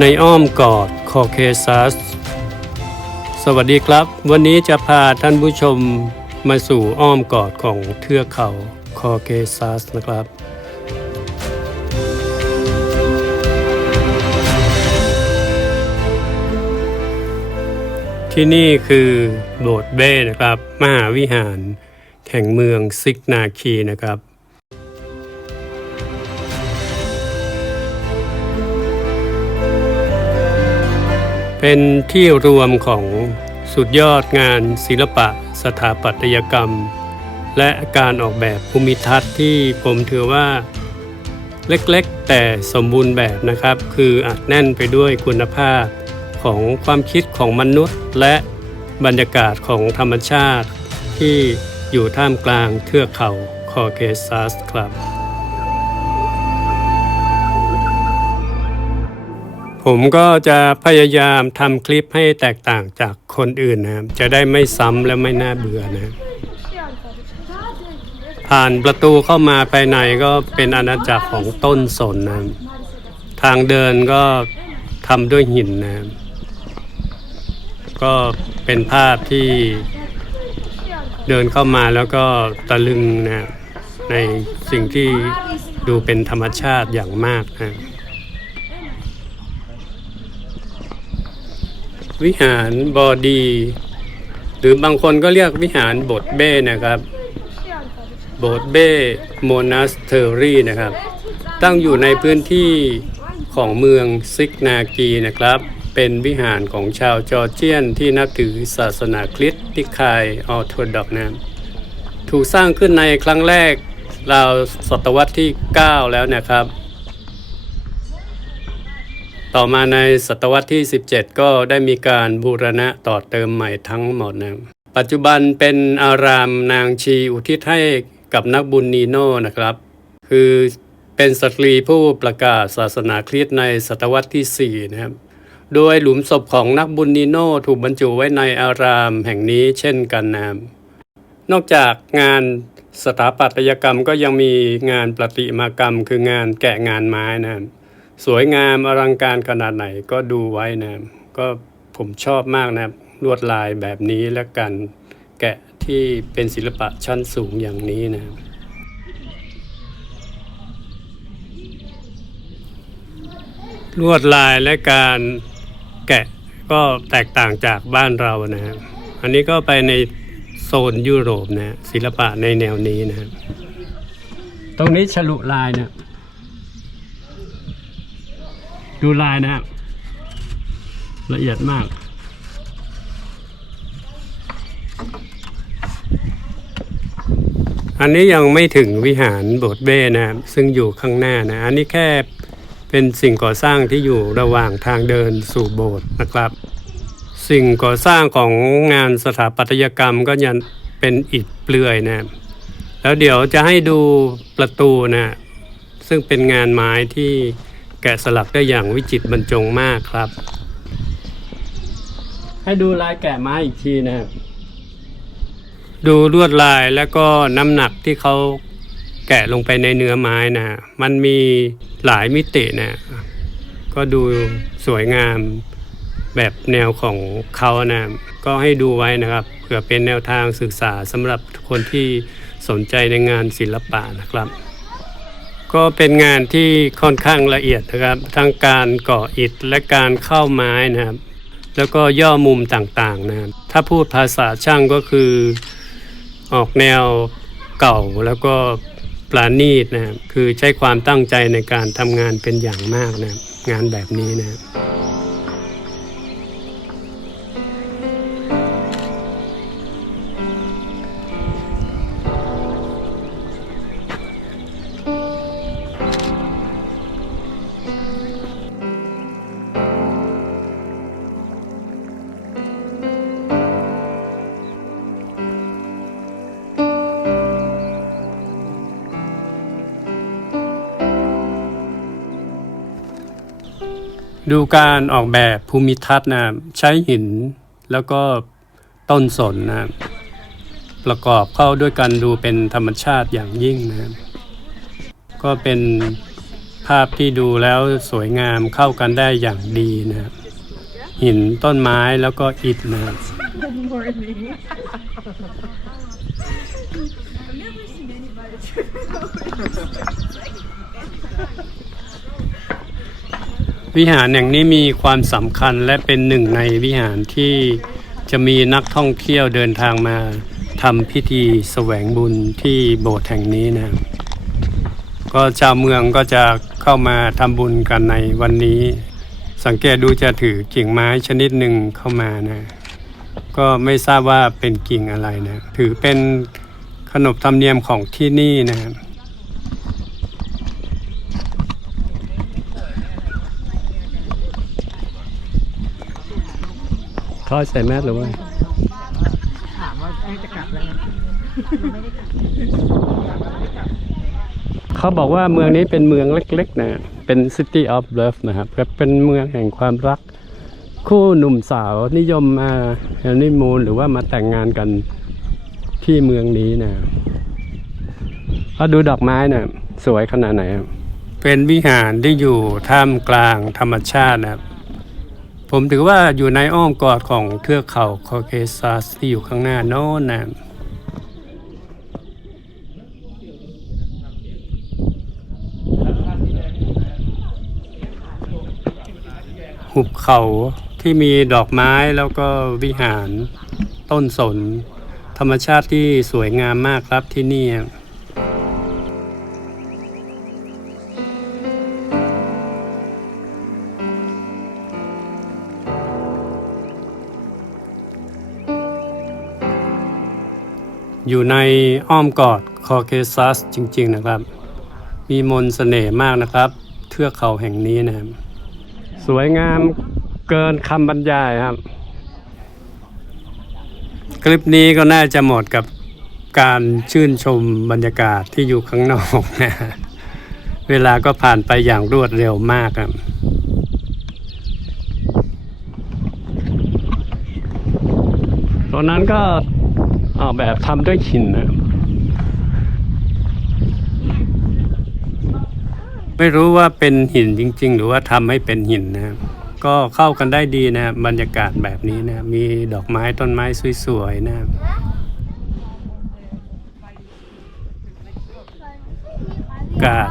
ในอ้อมกอดคอเคซัส สวัสดีครับ วันนี้จะพาท่านผู้ชมมาสู่อ้อมกอดของเทือกเขาคอเคซัสนะครับ ที่นี่คือโบสถ์เบ้นะครับ มหาวิหารแห่งเมืองซิกนาคีนะครับ เป็นที่รวมของสุดยอดงานศิลปะสถาปัตยกรรม และการออกแบบภูมิทัศน์ที่ผมถือว่าเล็กๆ แต่สมบูรณ์แบบนะครับ คืออัดแน่นไปด้วยคุณภาพของความคิดของมนุษย์ และบรรยากาศของธรรมชาติ ที่อยู่ท่ามกลางเทือกเขาคอเคซัสครับ ผมก็จะพยายามทำคลิปให้แตกต่างจากคนอื่นนะครับ จะได้ไม่ซ้ำและไม่น่าเบื่อนะครับผ่านประตูเข้ามาภายในก็เป็นอาณาจักรของต้นสนนะทางเดินก็ทำด้วยหินนะ ก็เป็นภาพที่เดินเข้ามาแล้วก็ตะลึงนะในสิ่งที่ดูเป็นธรรมชาติอย่างมากนะครับ วิหารบอดี หรือบางคนก็เรียกวิหารโบทเบ้นะครับโบทเบ้โมนาสเทอรี่นะครับ ตั้งอยู่ในพื้นที่ของเมืองซิกนากีนะครับ เป็นวิหารของชาวจอร์เจียนที่นับถือศาสนาคริสต์นิกายออร์โธดอกนะถูกสร้างขึ้นในครั้งแรกราวศตวรรษที่ 9 แล้วนะครับ ต่อมาในศตวรรษที่ 17 ก็ได้มีการบูรณะต่อเติมใหม่ทั้งหมดนะปัจจุบันเป็นอารามนางชีอุทิศให้กับนักบุญนีโน่นะครับ คือเป็นสตรีผู้ประกาศศาสนาคริสต์ในศตวรรษที่ 4 นะครับ โดยหลุมศพของนักบุญนีโน่ถูกบรรจุไว้ในอารามแห่งนี้เช่นกันนะนอกจากงานสถาปัตยกรรมก็ยังมีงานประติมากรรม คืองานแกะงานไม้นะครับ สวยงามอลังการขนาดไหนก็ดูไว้นะก็ผมชอบมากนะครับลวดลายแบบนี้และการแกะที่เป็นศิลปะชั้นสูงอย่างนี้นะลวดลายและการแกะก็แตกต่างจากบ้านเรานะครับอันนี้ก็ไปในโซนยุโรปนะศิลปะในแนวนี้นะครับตรงนี้ฉลุลายเนี่ย ดูลายนะครับ ละเอียดมาก อันนี้ยังไม่ถึงวิหารโบสถ์เบ้นะครับ ซึ่งอยู่ข้างหน้านะ อันนี้แค่เป็นสิ่งก่อสร้างที่อยู่ระหว่างทางเดินสู่โบสถ์นะครับ สิ่งก่อสร้างของงานสถาปัตยกรรมก็ยังเป็นอิฐเปลือยนะ แล้วเดี๋ยวจะให้ดูประตูนะ ซึ่งเป็นงานไม้ที่ กะสลักได้อย่างวิจิตรบรรจงมากครับ ให้ดูลายแกะไม้อีกทีนะครับดูลวดลายแล้วก็น้ำหนักที่เขาแกะลงไปในเนื้อไม้นะ มันมีหลายมิตินะ ก็ดูสวยงามแบบแนวของเขานะ ก็ให้ดูไว้นะครับเผื่อเป็นแนวทางศึกษาสำหรับคนที่สนใจในงานศิลปะนะครับ ก็เป็นงานที่ค่อนข้างละเอียดนะครับทั้งการก่ออิฐและการเข้าไม้นะครับ แล้วก็ย่อมุมต่างๆนะครับ ถ้าพูดภาษาช่างก็คือออกแนวเก่าแล้วก็ปราณีตนะครับคือใช้ความตั้งใจในการทำงานเป็นอย่างมากนะครับงานแบบนี้นะครับ ดูการออกแบบภูมิทัศน์นะใช้หินแล้วก็ต้นสนนะประกอบเข้าด้วยกันดูเป็นธรรมชาติอย่างยิ่งนะครับก็เป็นภาพที่ดูแล้วสวยงามเข้ากันได้อย่างดีนะครับหินต้นไม้แล้วก็อิฐนะครับ วิหารแห่งนี้มีความสำคัญและเป็นหนึ่งในวิหารที่จะมีนักท่องเที่ยวเดินทางมาทำพิธีแสวงบุญที่โบสถ์แห่งนี้นะก็ชาวเมืองก็จะเข้ามาทำบุญกันในวันนี้ สังเกตดูจะถือกิ่งไม้ชนิดหนึ่งเข้ามานะก็ไม่ทราบว่าเป็นกิ่งอะไรนะถือเป็นขนบธรรมเนียมของที่นี่นะครับ ทอยใส่แมสหรือว่าถามว่าจะกลับแล้วเขาบอกว่าเมืองนี้เป็นเมืองเล็กๆนะเป็น City of Love นะครับก็เป็นเมืองแห่งความรัก คู่หนุ่มสาวนิยมมาแฮนนีมูนหรือว่ามาแต่งงานกันที่เมืองนี้นะเอาดูดอกไม้นะสวยขนาดไหนครับเป็นวิหารที่อยู่ท่ามกลางธรรมชาตินะครับ ผมถือว่าอยู่ในอ้อมกอดของเทือกเขาคอเคซัสที่อยู่ข้างหน้าโน้นนะหุบเขาที่มีดอกไม้แล้วก็วิหารต้นสน ธรรมชาติที่สวยงามมากครับที่นี่ อยู่ในอ้อมกอดคอเคซัสจริง ๆ นะครับ มีมนต์เสน่ห์มากนะครับ เทือกเขาแห่งนี้นะครับสวยงามเกินคำบรรยายครับ คลิปนี้ก็น่าจะหมดกับการชื่นชมบรรยากาศที่อยู่ข้างนอกนะเวลาก็ผ่านไปอย่างรวดเร็วมากครับตรงนั้นก็ ออกแบบทำด้วยหินนะไม่รู้ว่าเป็นหินจริง ๆ หรือว่าทำให้เป็นหินนะครับก็เข้ากันได้ดีนะบรรยากาศแบบนี้นะ มีดอกไม้ต้นไม้สวยๆนะอากาศ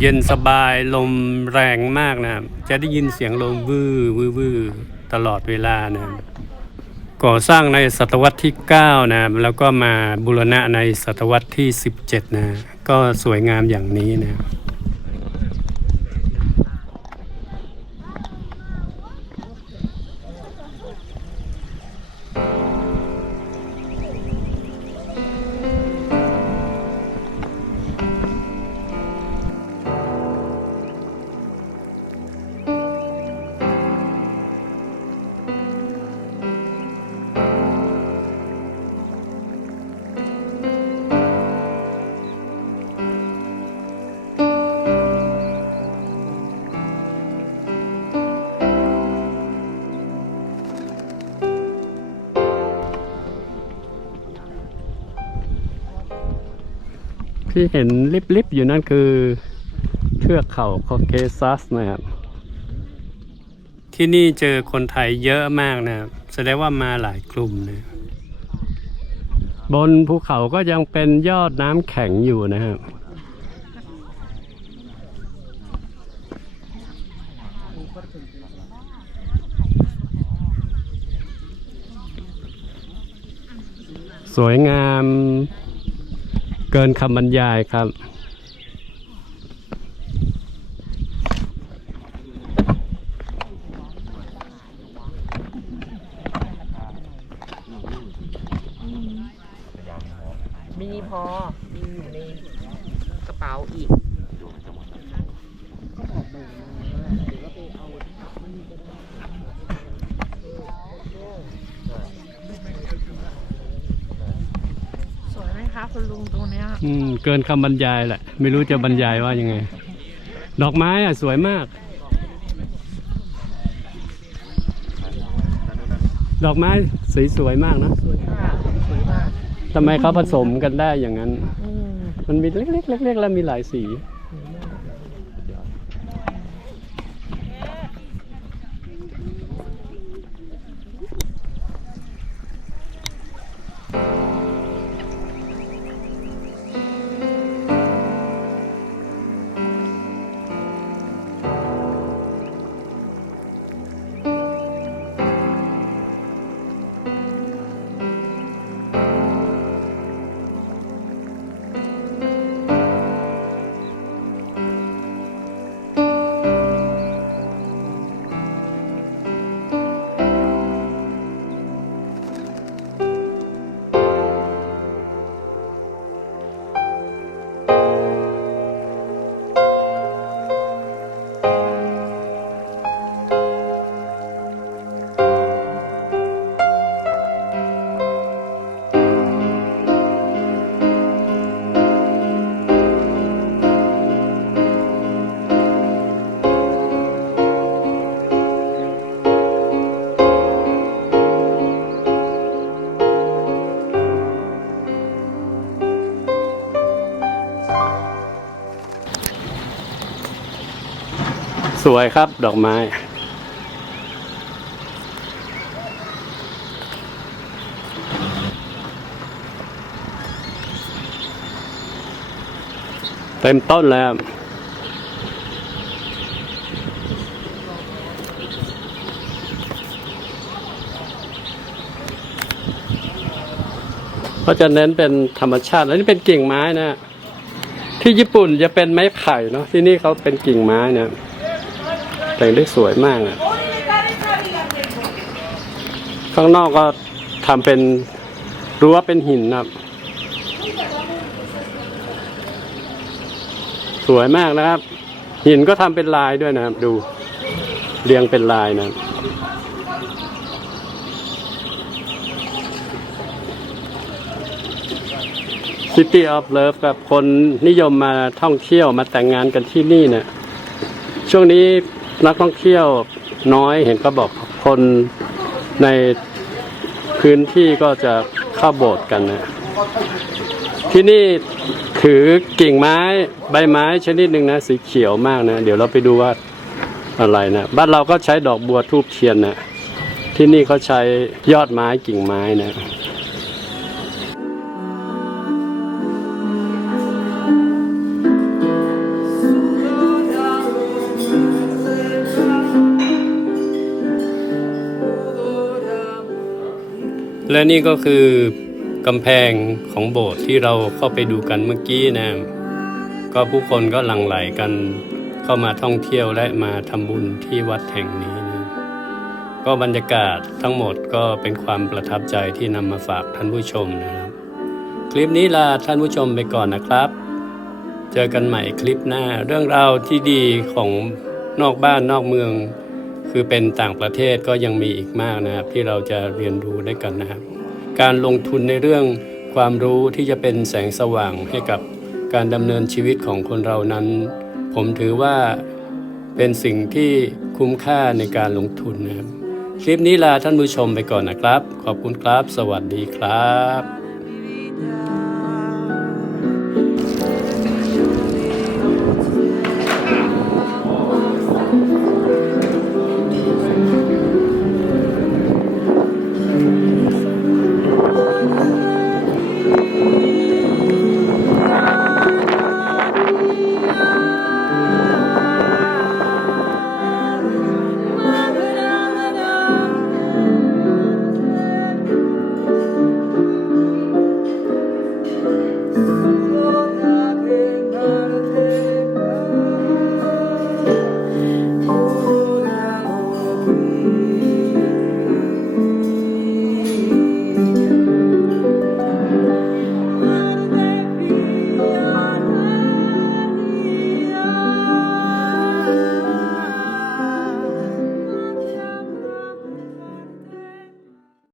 เย็นสบายลมแรงมากนะจะได้ยินเสียงลมวื้อวื้อวื้อตลอดเวลานะ ก่อสร้างในศตวรรษที่ 9 นะแล้วก็มาบูรณะในศตวรรษที่ 17 นะ ก็สวยงามอย่างนี้นะ ที่เห็นลิบๆ อยู่นั่นคือเทือกเขาคอเคซัสนะครับ ที่นี่เจอคนไทยเยอะมากนะครับแสดงว่ามาหลายกลุ่มนะบนภูเขาก็ยังเป็นยอดน้ำแข็งอยู่นะครับสวยงาม เกินคำบรรยายครับ มีพอ มีอยู่ในกระเป๋าอีก สวยไหม คะคุณลุงตรงเนี้ยอืมเกินคำบรรยายแหละ ไม่รู้จะบรรยายว่ายังไง ดอกไม้อะสวยมาก ดอกไม้สีสวยมากนะสวยมากสวยมากทำไมเขาผสมกันได้อย่างนั้น อืมมันมีเล็กๆเล็กๆแล้วมีหลายสี สวยครับดอกไม้ เต็มต้นแล้วก็จะเน้นเป็นธรรมชาติแล้วนี่เป็นกิ่งไม้นะ ที่ญี่ปุ่นจะเป็นไม้ไผ่เนาะที่นี่เขาเป็นกิ่งไม้เนี่ย แต่งได้สวยมากนะข้างนอกก็ทำเป็นรั้วเป็นหินนะครับ สวยมากนะครับ หินก็ทำเป็นลายด้วยนะครับ ดูเรียงเป็นลายนะครับ City of Love กับคนนิยมมาท่องเที่ยวมาแต่งงานกันที่นี่เนี่ยช่วงนี้ นักท่องเที่ยวน้อยเห็นก็บอกคนในพื้นที่ก็จะเข้าโบสถ์กันนะที่นี่ถือกิ่งไม้ใบไม้ชนิดหนึ่งนะสีเขียวมากนะ เดี๋ยวเราไปดูว่าอะไรนะบ้านเราก็ใช้ดอกบัวทูบเทียนนะที่นี่เขาใช้ยอดไม้กิ่งไม้นะ และนี่ก็คือกำแพงของโบสถ์ที่เราเข้าไปดูกันเมื่อกี้นะ ก็ผู้คนก็หลั่งไหลกันเข้ามาท่องเที่ยวและมาทำบุญที่วัดแห่งนี้นะก็บรรยากาศทั้งหมดก็เป็นความประทับใจที่นำมาฝากท่านผู้ชมนะครับ คลิปนี้ลาท่านผู้ชมไปก่อนนะครับ เจอกันใหม่คลิปหน้า เรื่องราวที่ดีของนอกบ้านนอกเมือง คือเป็นต่างประเทศก็ยังมีอีกมากนะครับ ที่เราจะเรียนรู้ด้วยกันนะครับ การลงทุนในเรื่องความรู้ที่จะเป็นแสงสว่างให้กับการดำเนินชีวิตของคนเรานั้น ผมถือว่าเป็นสิ่งที่คุ้มค่าในการลงทุนนะครับ คลิปนี้ลาท่านผู้ชมไปก่อนนะครับ ขอบคุณครับ สวัสดีครับ